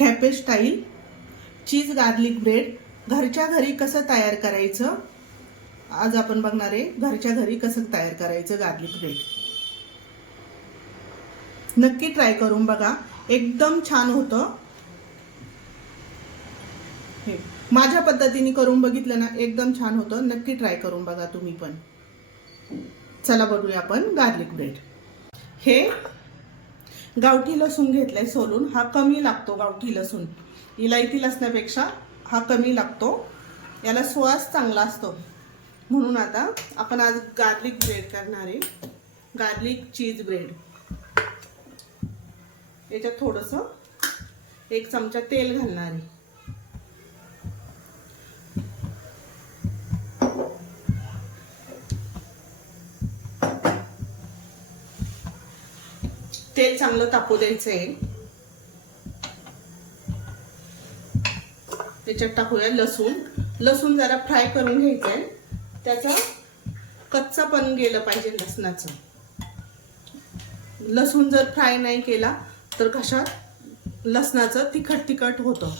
Cafe style cheese garlic bread घरच्या घरी कसं तयार करायचं आज आपण बघणार आहे. घरच्या घरी कसं तयार करायचं गार्लिक ब्रेड. नक्की ट्राय करून बघा, एकदम छान होतं. हे माझ्या पद्धतीने करून बघितलं ना, एकदम छान होतं. नक्की ट्राय करून बघा तुम्ही पण. चला बघूया आपण गार्लिक ब्रेड. हे गावठी लसूण घेतलाय सोलून. हा कमी लागतो गावठी लसूण, इलायती लसण्यापेक्षा हा कमी लागतो. याला सुवास चांगला असतो म्हणून आता आपण आज गार्लिक ब्रेड करणार आहे. गार्लिक चीज ब्रेड. याच्यात थोडंसं 1 चमचा तेल घालणार आहे. तेल चांगलं तापू द्यायचं आहे. त्याच्यात टाकूया लसूण. लसूण जरा फ्राय करून घ्यायचं आहे. त्याचा कच्चा पण गेलं पाहिजे लसणाचं. लसूण जर फ्राय नाही केला तर कशात लसणाचं तिखट होतं,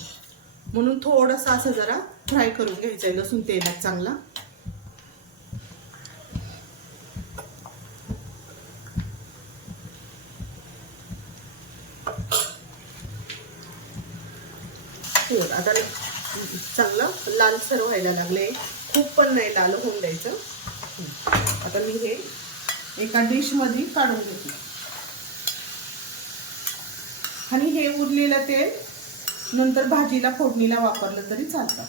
म्हणून थोडंसं असं जरा फ्राय करून घ्यायचं आहे लसूण तेलात चांगला. आता चांगलं लालसर व्हायला लागले, खूप पण नाही लाल होऊन द्यायचं. आता मी हे एका डिश मध्ये काढून घेते आणि हे उरलेलं तेल नंतर भाजीला फोडणीला वापरलं तरी चालतं.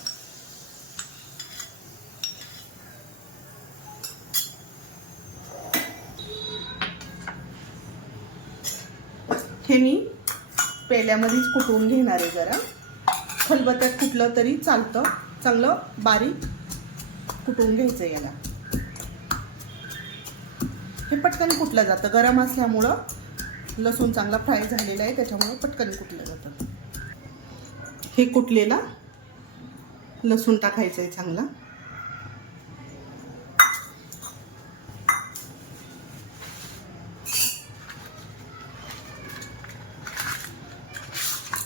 हे मी पेल्यामध्येच कुटून घेणार आहे. जरा खलबत्त्यात कुटलं तरी चालतं. चांगलं बारीक कुटून घ्यायचं याला. हे पटकन कुटलं जातं, गरम असल्यामुळं लसूण चांगला फ्राय झालेला आहे त्याच्यामुळे पटकन कुटलं जातं. हे कुटलेला लसूण टाकायचं आहे चांगला.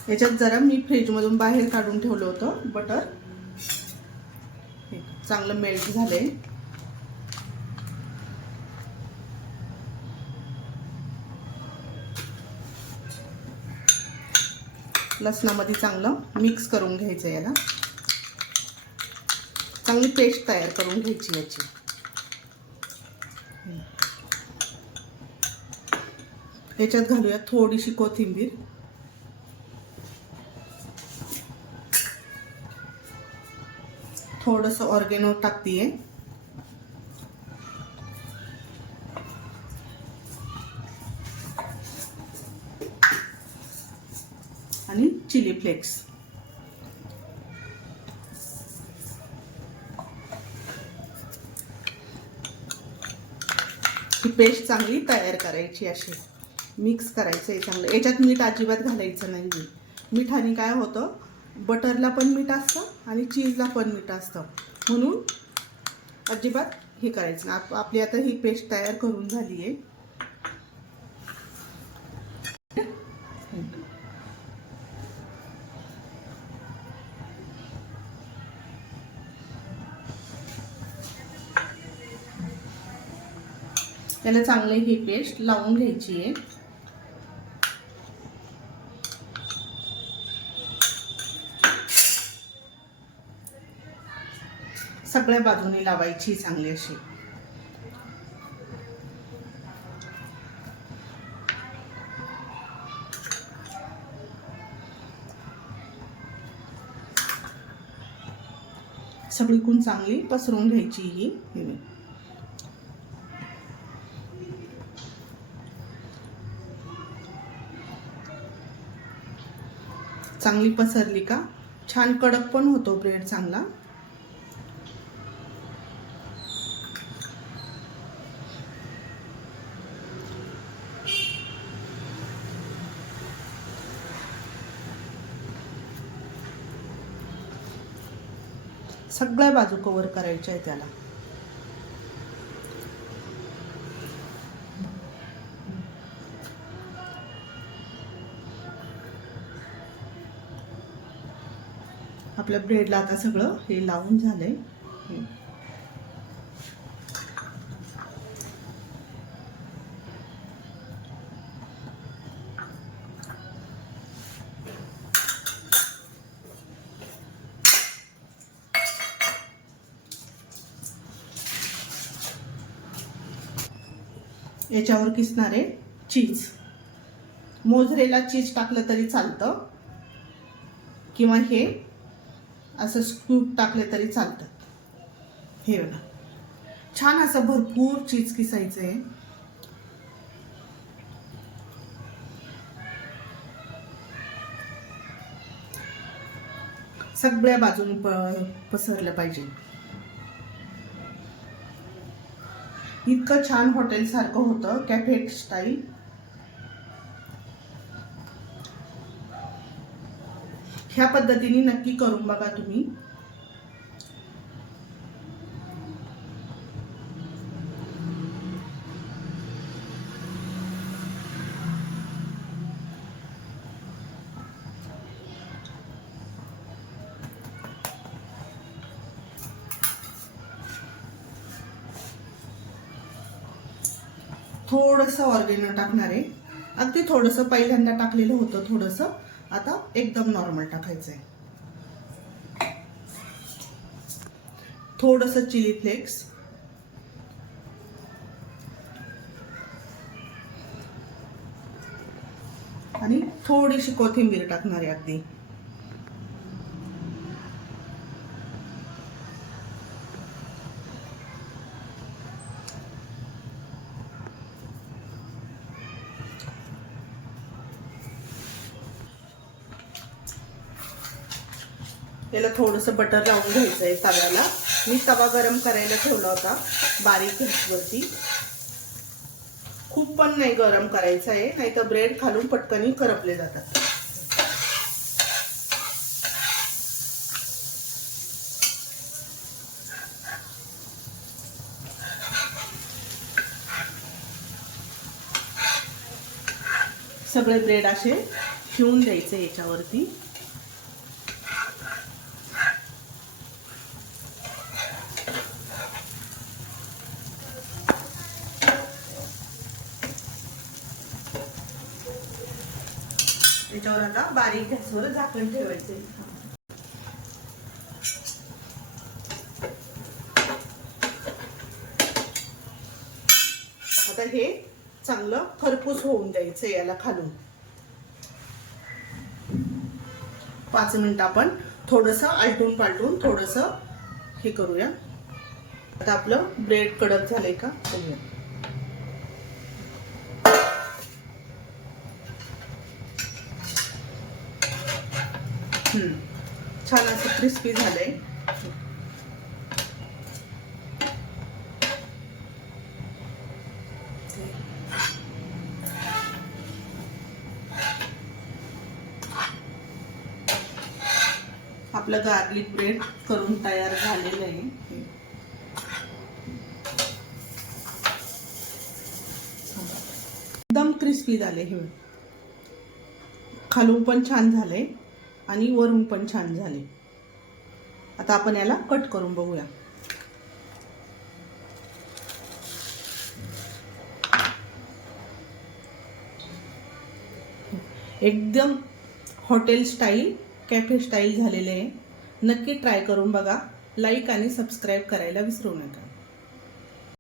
याच्यात जरा मी फ्रीजमधून बाहेर काढून ठेवलं होतं बटर. हे चांगलं मेल्ट झालंय. लसणामध्ये चांगलं मिक्स करून घ्यायचं. याला चांगली पेस्ट तयार करून घ्यायची याची. याच्यात घालूया थोडीशी कोथिंबीर. थोडंसं ऑर्गेनो टाकतीये. आणि चिली फ्लेक्स. ही पेस्ट चांगली तयार करायची, अशी मिक्स करायचं आहे चांगलं. याच्यात मीठ अजिबात घालायचं नाही. मिठाने काय होतं, बटरला पण मीठ असतं आणि चीजला पण मीठ असतं, म्हणून अजिबात हे करायचं ना. आपली आता ही पेस्ट तयार करून झाली आहे. त्याला चांगली ही पेस्ट लावून घ्यायची आहे. सगळ्या बाजूने लावायची चांगली अशी. सगळीकडून चांगली पसरून घ्यायची ही. चांगली पसरली का छान कडक पण होतो ब्रेड चांगला. सगळ्या बाजू कव्हर करायच्या आहे त्याला. आपल्या ब्रेडला आता सगळं हे लावून झालंय. याच्यावर किसणारे चीज, मोझरेला चीज टाकलं तरी चालतं किंवा हे असं स्कूप टाकले तरी चालतं. हे बघा छान असं भरपूर चीज किसायचं आहे. सगळ्या बाजूने पसरलं पाहिजे. इतकं छान हॉटेल सारखं होतं, कॅफे स्टाईल. ह्या पद्धतीने नक्की करून बघा तुम्ही. थोडंसं ऑर्गेनो टाकणार आहे, अगदी थोडंसं. पहिल्यांदा टाकलेलं होतं थोडंसं, आता एकदम नॉर्मल टाकायचं आहे. थोडंसं चिली फ्लेक्स आणि थोडीशी कोथिंबीर टाकणार आहे अगदी. याला थोडंसं बटर लावून घ्यायचं आहे तव्याला. मी तवा गरम करायला ठेवला होता बारीक गॅसवरती. खूप पण नाही गरम करायचं आहे, नाहीतर ब्रेड खालून पटकन करपले जातात. सगळे ब्रेड असे ठेवून द्यायचे याच्यावरती. त्याच्यावर आता बारीक गॅसवर झाकण ठेवायचे. आता हे चांगलं खरपूस होऊन द्यायचं याला खालून. 5 मिनिट आपण थोडंसं आलटून पालटून थोडंसं हे करूया. आता आपलं ब्रेड कडक झालंय का बघूया. छान असं क्रिस्पी झालंय. आपलं गार्लिक ब्रेड करून तयार झालेलं आहे. एकदम क्रिस्पी झाले हे. खालून पण छान झाले आणि वरून पण छान झाले. आता आपण याला कट करून बघूया. एकदम हॉटेल स्टाईल, कॅफे स्टाईल झालेले आहे. नक्की ट्राय करून बघा. लाईक आणि सबस्क्राईब करायला विसरू नका.